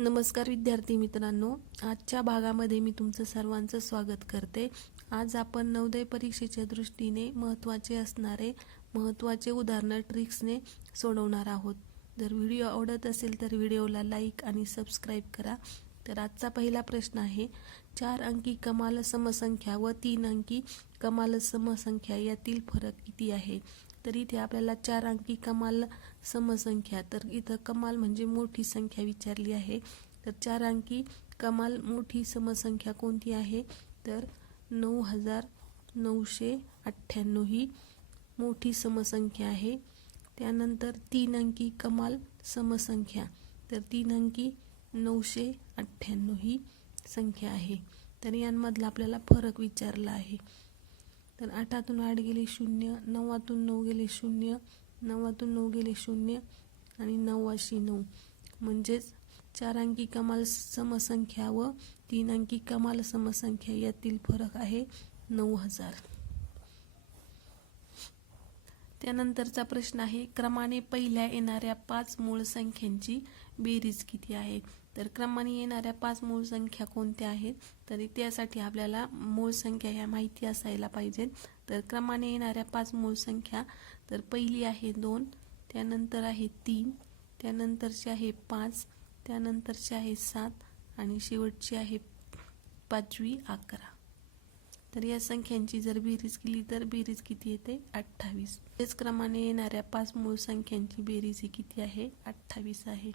नमस्कार विद्यार्थी मित्रांनो. आजच्या भागामध्ये मी तुमचं सर्वांचं स्वागत करते. आज आपण नवोदय परीक्षेच्या दृष्टीने महत्त्वाचे असणारे महत्त्वाचे उदाहरणं ट्रिक्सने सोडवणार आहोत. जर व्हिडिओ आवडत असेल तर व्हिडिओला लाईक आणि सबस्क्राईब करा. तर आजचा पहिला प्रश्न आहे चार अंकी कमाल समसंख्या व तीन अंकी कमाल समसंख्या यातील फरक किती आहे? तर इथे आपल्याला चार अंकी कमाल समसंख्या. तर इथं कमाल म्हणजे मोठी संख्या विचारली आहे. तर चार अंकी कमाल मोठी समसंख्या कोणती आहे? तर नऊ हजार नऊशे अठ्ठ्याण्णव ही मोठी समसंख्या आहे. त्यानंतर तीन अंकी कमाल समसंख्या. तर तीन अंकी नऊशे अठ्ठ्याण्णव ही संख्या आहे. तर यांमधला आपल्याला फरक विचारला आहे. तर आठातून आठ गेले शून्य नवातून नऊ गेले शून्य नवातून नऊ गेले शून्य आणि नव्वाशी नऊ. म्हणजेच चार अंकी कमाल समसंख्या व तीन अंकी कमाल समसंख्या यातील फरक आहे नऊ हजार. त्यानंतरचा प्रश्न आहे क्रमाने पहिल्या येणाऱ्या पाच मूळ संख्यांची बेरीज किती आहे? तर क्रमाने येणाऱ्या पाच मूळ संख्या कोणत्या आहेत? तर त्यासाठी आपल्याला मूळ संख्या ह्या माहिती असायला पाहिजेत. तर क्रमाने येणाऱ्या पाच मूळ संख्या तर पहिली आहे दोन त्यानंतर आहे तीन त्यानंतरची आहे पाच त्यानंतरची आहे सात आणि शेवटची आहे पाचवी अकरा. तर या संख्यांची जर बेरीज केली तर बेरीज किती येते? अठ्ठावीस. तेच क्रमाने येणाऱ्या पाच मूळ संख्यांची बेरीज ही किती आहे? अठ्ठावीस आहे.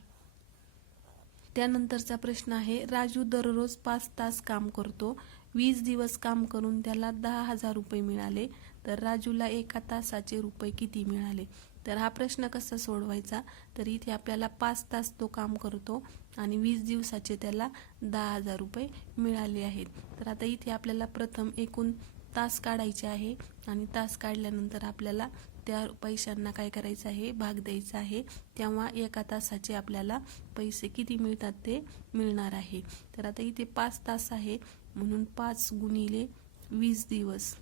त्यानंतरचा प्रश्न आहे राजू दररोज पाच तास काम करतो वीस दिवस काम करून त्याला दहा हजार रुपये मिळाले तर राजूला एका तासाचे रुपये किती मिळाले? तर हा प्रश्न कसा सोडवायचा? तर इथे आपल्याला पाच तास तो काम करतो आणि वीस दिवसाचे त्याला दहा हजार रुपये मिळाले आहेत. तर आता इथे आपल्याला प्रथम एकूण तास काढायचे आहे आणि तास काढल्यानंतर आपल्याला त्या पैशांना काय करायचं आहे? भाग द्यायचा आहे. तेव्हा एका तासाचे आपल्याला पैसे किती मिळतात ते मिळणार आहे. तर आता इथे पाच तास आहे. म्हणून पाच गुणिले वीस दिवस.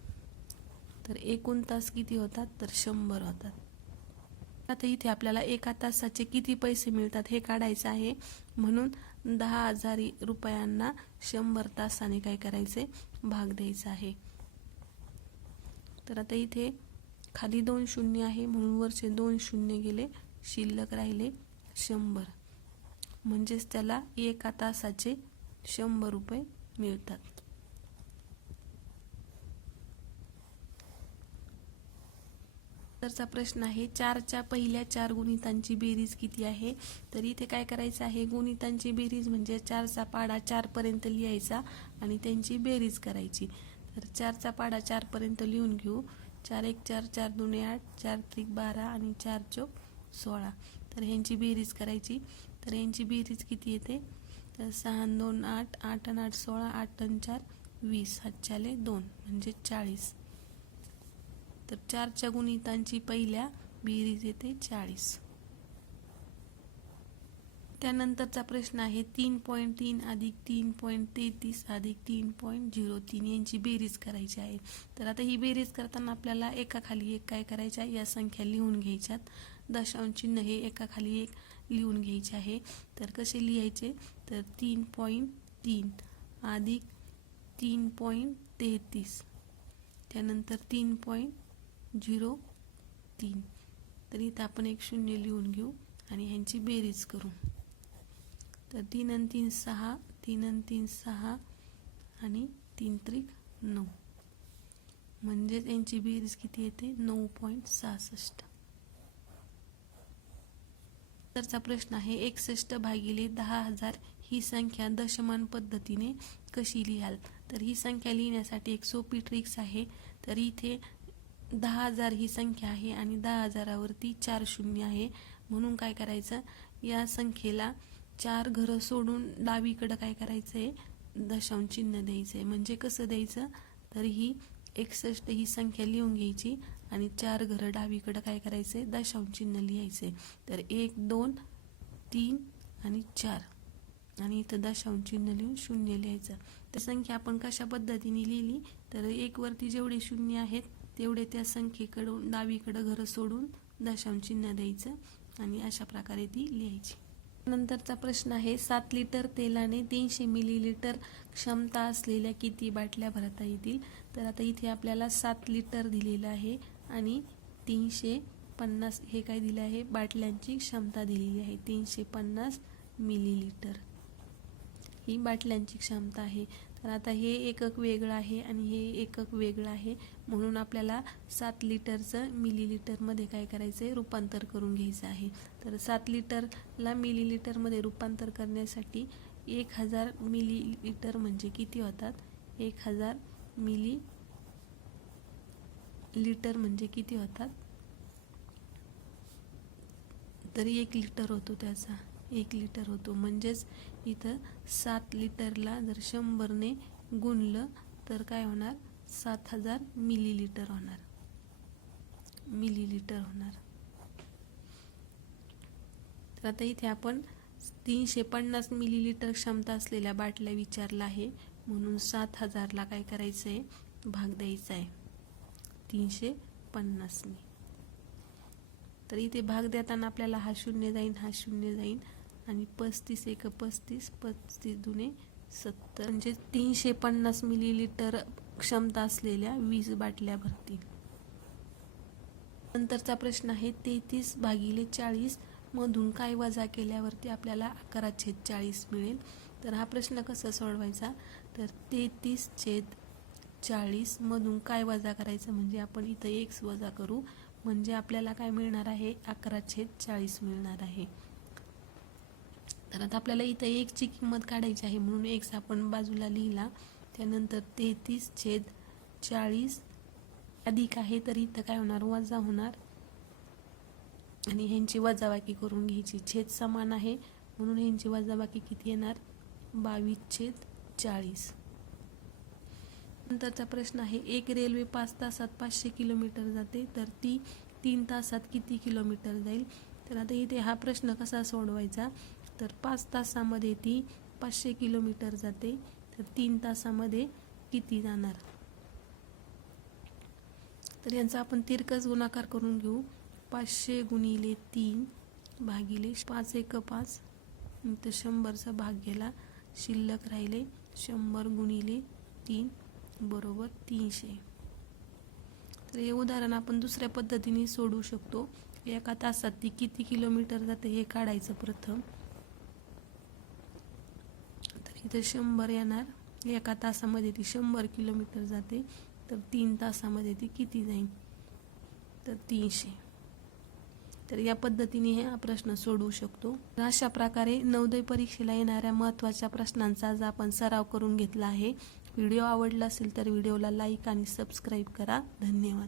तर एकूण तास किती होतात? तर शंभर होतात. आता इथे आपल्याला एका तासाचे किती पैसे मिळतात हे काढायचं आहे. म्हणून दहा हजार रुपयांना शंभर तासाने काय करायचे? भाग द्यायचा आहे. तर आता इथे खाली दोन शून्य आहे म्हणून वरचे दोन शून्य गेले शिल्लक राहिले शंभर. म्हणजेच त्याला एका तासाचे शंभर रुपये मिळतात. तरचा प्रश्न आहे चारच्या पहिल्या चार गुणितांची बेरीज किती आहे? तर इथे काय करायचं आहे गुणितांची बेरीज म्हणजे चारचा पाडा चारपर्यंत लिहायचा आणि त्यांची बेरीज करायची. तर चारचा पाडा चारपर्यंत लिहून घेऊ. चार एक चार चार दोन आठ चार त्रिक बारा आणि चार चोक सोळा. तर ह्यांची बेरीज करायची. तर ह्यांची बेरीज किती येते? तर सहा दोन आठ आठ आणि आठ सोळा आठ आणि चार वीस. हातच्याले दोन म्हणजे चाळीस. तर चारच्या गुणितांची पहिल्या बेरीज येते चाळीस. त्यानंतरचा प्रश्न आहे तीन पॉईंट तीन अधिक तीन पॉईंट तेहतीस अधिक तीन पॉईंट झिरो तीन यांची बेरीज करायची आहे. तर आता ही बेरीज करताना आपल्याला एकाखाली एक काय करायच्या या संख्या लिहून घ्यायच्यात. दशांश चिन्ह हे एकाखाली एक लिहून घ्यायचे आहे. तर कसे लिहायचे? तर तीन पॉईंट तीन अधिक तीन पॉईंट तेहतीस. त्यानंतर तीन पॉईंट झिरो तीन. तर इथं आपण एक शून्य लिहून घेऊ आणि ह्यांची बेरीज करू. तर तीन आणि तीन सहा तीन आणि तीन सहा आणि तीन त्रिक नऊ. म्हणजेच यांची बेरीज किती येते? नऊ पॉईंट सहासष्ट. तरचा प्रश्न आहे एकसष्ट भागिले दहा हजार ही संख्या दशमान पद्धतीने कशी लिहाल? तर ही संख्या लिहिण्यासाठी एक सोपी ट्रिक्स आहे. तर इथे दहा हजार ही संख्या आहे आणि दहा हजारावरती चार शून्य आहे. म्हणून काय करायचं? या संख्येला चार घरं सोडून डावीकडं काय करायचं आहे दशांश चिन्ह द्यायचं आहे म्हणजे कसं द्यायचं? तर ही एकसष्ट ही संख्या लिहून घ्यायची आणि चार घरं डावीकडं काय करायचं आहे दशांश चिन्ह लिहायचं आहे तर एक दोन तीन आणि चार. आणि इथं दशांश चिन्ह लिहून शून्य लिहायचं. तर संख्या आपण कशा पद्धतीने लिहिली? तर एकवरती जेवढे शून्य आहेत तेवढे त्या संख्येकडून डावीकडं घरं सोडून दशांश चिन्ह द्यायचं आणि अशा प्रकारे ती लिहायची. नंतरचा प्रश्न आहे सात लिटर तेलाने तीनशे मिलीलिटर क्षमता असलेल्या किती बाटल्या भरता येतील? तर आता इथे आपल्याला सात लिटर दिलेलं आहे आणि तीनशे पन्नास हे काय दिलं आहे? बाटल्यांची क्षमता दिलेली आहे तीनशे पन्नास मिलीलिटर. ही बाटल्यांची क्षमता आहे. तर आता हे एकक वेगळं आहे आणि हे एकक वेगळं आहे. म्हणून आपल्याला सात लिटरचं मिलीलिटरमध्ये काय करायचं आहे रूपांतर करून घ्यायचं आहे. तर सात लिटरला मिलीलिटरमध्ये रूपांतर करण्यासाठी एक हजार मिलीलिटर म्हणजे किती होतात? एक हजार मिली लिटर म्हणजे किती होतात? तरी एक लिटर होतो त्याचा. एक लिटर होतो. म्हणजेच इथं सात लिटरला जर शंभरने गुणलं तर काय होणार? सात हजार मिलीलिटर होणार. मिलीलिटर होणार. तर आता इथे आपण तीनशे पन्नास मिलीलिटर क्षमता असलेल्या बाटल्या विचारला आहे. म्हणून सात हजारला काय करायचं आहे भाग द्यायचा आहे. तीनशे पन्नासने. तर इथे भाग देताना आपल्याला हा शून्य जाईन हा शून्य जाईन. आणि पस्तीस एक पस्तीस पस्तीस दुने सत्तर. म्हणजे तीनशे पन्नास मिलीलिटर क्षमता असलेल्या वीस बाटल्या भरतील नंतरचा प्रश्न आहे तेहतीस भागिले चाळीस मधून काय वजा केल्यावरती आपल्याला अकरा छेद चाळीस मिळेल? तर हा प्रश्न कसा सोडवायचा? तर तेहतीस छेद चाळीस मधून काय वजा करायचं? म्हणजे आपण इथं एक्स वजा करू. म्हणजे आपल्याला काय मिळणार आहे? अकरा छेद चाळीस मिळणार आहे. तर आता आपल्याला इथं एकची किंमत काढायची आहे म्हणून एक्स आपण बाजूला लिहिला. त्यानंतर तेहतीस छेद चाळीस अधिक आहे तर इथं काय होणार? वजा होणार. आणि ह्यांची वजाबाकी करून घ्यायची. छेद समान आहे म्हणून ह्यांची वजाबाकी किती येणार? बावीस छेद चाळीस. नंतरचा प्रश्न आहे एक रेल्वे पाच तासात पाचशे किलोमीटर जाते तर ती तीन तासात किती किलोमीटर जाईल? तर आता इथे हा प्रश्न कसा सोडवायचा? तर पाच तासामध्ये ती पाचशे किलोमीटर जाते. तर तीन तासामध्ये किती जाणार? तर यांचा आपण तिरकस गुणाकार करून घेऊ. पाचशे गुणिले तीन भागिले पाच एक पाच. तर शंभरचा भाग गेला. शिल्लक राहिले शंभर गुणिले तीन बरोबर तीनशे. तर हे उदाहरण आपण दुसऱ्या पद्धतीने सोडवू शकतो. एका तासात ती किती किलोमीटर जाते हे काढायचं प्रथम. तर इथं शंभर येणार. एका तासामध्ये ती शंभर किलोमीटर जाते. तर तीन तासामध्ये ती किती जाईल? तर तीनशे. तर या पद्धतीने हे हा प्रश्न सोडवू शकतो. अशा प्रकारे नवोदय परीक्षेला येणाऱ्या महत्त्वाच्या प्रश्नांचा आज आपण सराव करून घेतला आहे. व्हिडिओ आवडला असेल तर व्हिडिओला लाईक आणि सबस्क्राईब करा. धन्यवाद.